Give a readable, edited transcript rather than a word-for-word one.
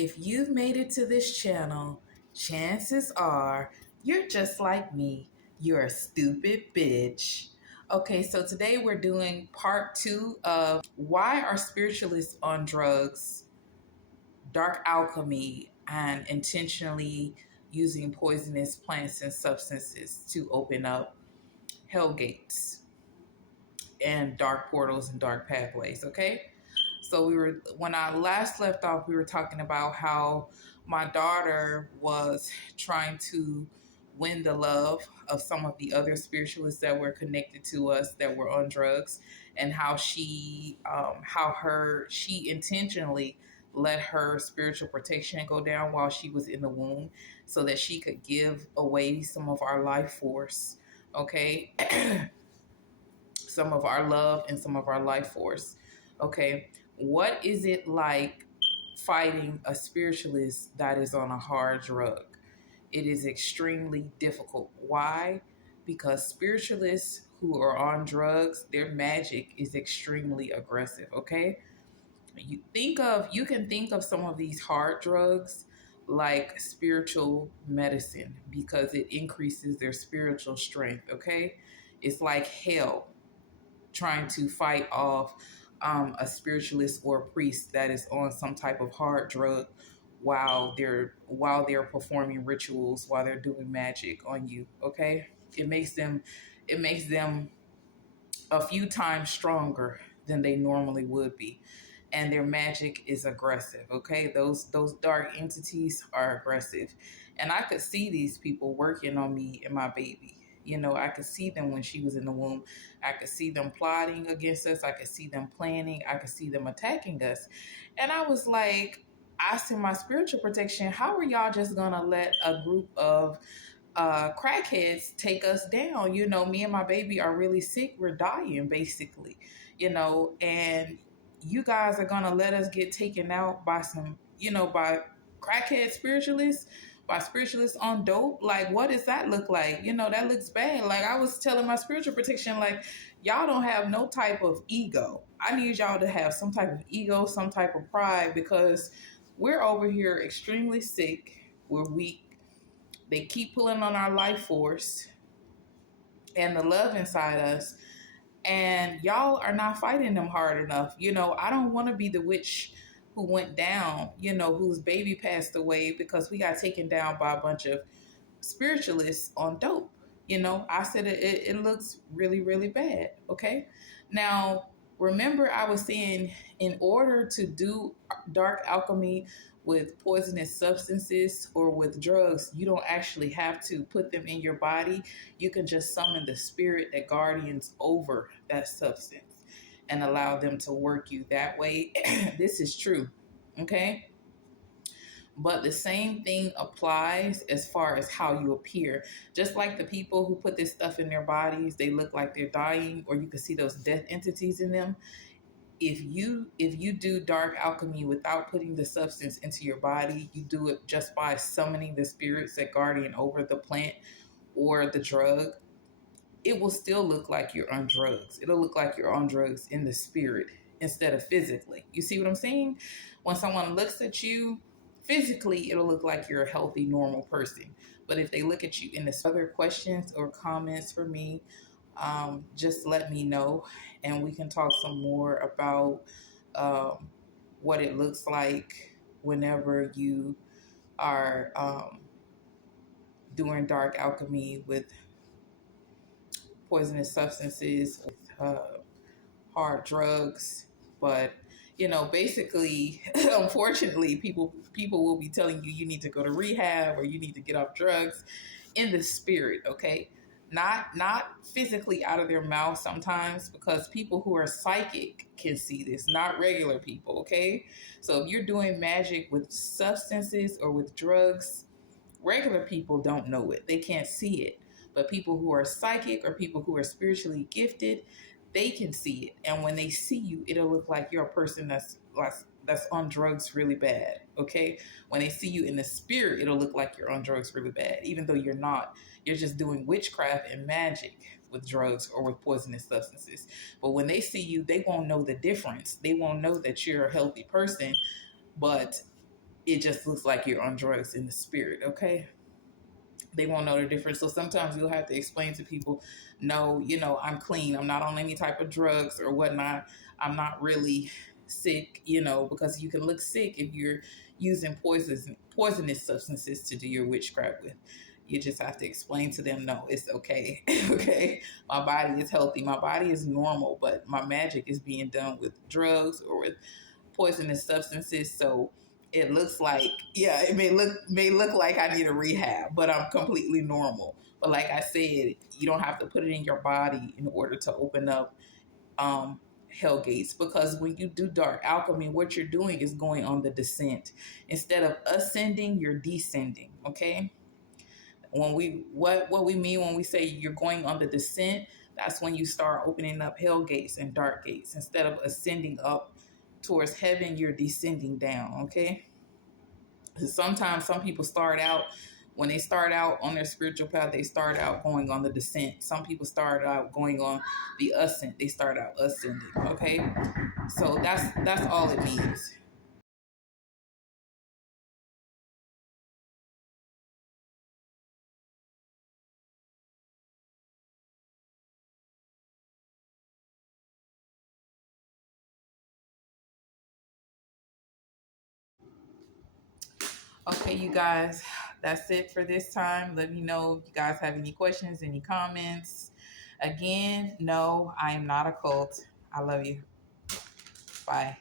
If you've made it to this channel, chances are you're just like me. You're a stupid bitch. Okay, so today we're doing part 2 of why are spiritualists on drugs, dark alchemy, and intentionally using poisonous plants and substances to open up hell gates and dark portals and dark pathways, okay? So when I last left off, we were talking about how my daughter was trying to win the love of some of the other spiritualists that were connected to us that were on drugs, and how she intentionally let her spiritual protection go down while she was in the womb, so that she could give away some of our life force, okay, some of our love and some of our life force, okay. What is it like fighting a spiritualist that is on a hard drug? It is extremely difficult. Why? Because spiritualists who are on drugs, their magic is extremely aggressive, okay? You can think of some of these hard drugs like spiritual medicine because it increases their spiritual strength, okay? It's like hell trying to fight off a spiritualist or a priest that is on some type of hard drug while they're performing rituals, while they're doing magic on you, okay? It makes them a few times stronger than they normally would be, and their magic is aggressive, okay? Those dark entities are aggressive, and I could see these people working on me and my baby. I could see them when she was in the womb. I could see them plotting against us. I could see them planning. I could see them attacking us. And I was like, asking my spiritual protection, how are y'all just going to let a group of crackheads take us down? Me and my baby are really sick. We're dying, basically, and you guys are going to let us get taken out by by crackhead spiritualists, by spiritualists on dope. Like, what does that look like? That looks bad. Like, I was telling my spiritual protection, like, y'all don't have no type of ego. I need y'all to have some type of ego, some type of pride, because we're over here extremely sick. We're weak. They keep pulling on our life force and the love inside us, and y'all are not fighting them hard enough. I don't want to be the witch who went down, whose baby passed away because we got taken down by a bunch of spiritualists on dope. I said it looks really, really bad. Okay. Now, remember, I was saying in order to do dark alchemy with poisonous substances or with drugs, you don't actually have to put them in your body. You can just summon the spirit that guardians over that substance and allow them to work you that way. This is true. Okay. But the same thing applies as far as how you appear. Just like the people who put this stuff in their bodies, they look like they're dying, or you can see those death entities in them. If you do dark alchemy without putting the substance into your body, you do it just by summoning the spirits that guardian over the plant or the drug, it will still look like you're on drugs. It'll look like you're on drugs in the spirit instead of physically. You see what I'm saying? When someone looks at you, physically, it'll look like you're a healthy, normal person. But if they look at you in the other questions or comments for me, just let me know, and we can talk some more about what it looks like whenever you are doing dark alchemy with poisonous substances, with hard drugs. But basically, unfortunately, people will be telling you need to go to rehab or you need to get off drugs in the spirit, okay? Not physically out of their mouth sometimes, because people who are psychic can see this, not regular people, okay? So if you're doing magic with substances or with drugs, regular people don't know it. They can't see it. But people who are psychic or people who are spiritually gifted, they can see it. And when they see you, it'll look like you're a person that's on drugs really bad, okay? When they see you in the spirit, it'll look like you're on drugs really bad, even though you're not. You're just doing witchcraft and magic with drugs or with poisonous substances. But when they see you, they won't know the difference. They won't know that you're a healthy person. But It just looks like you're on drugs in the spirit, okay? They won't know the difference. So sometimes you'll have to explain to people, no, I'm clean. I'm not on any type of drugs or whatnot. I'm not really sick, because you can look sick if you're using poisonous substances to do your witchcraft with. You just have to explain to them, no, it's okay. Okay. My body is healthy. My body is normal, but my magic is being done with drugs or with poisonous substances. So it looks like, yeah, it may look like I need a rehab, but I'm completely normal. But like I said, you don't have to put it in your body in order to open up hell gates, because when you do dark alchemy, what you're doing is going on the descent. Instead of ascending, you're descending. Okay. When we what we mean when we say you're going on the descent, that's when you start opening up hell gates and dark gates. Instead of ascending up towards heaven, you're descending down. Okay. Sometimes some people start out, when they start out on their spiritual path, they start out going on the descent. Some people start out going on the ascent. They start out ascending. Okay. So that's all it means. Okay, you guys, that's it for this time. Let me know if you guys have any questions, any comments. Again, no, I am not a cult. I love you. Bye.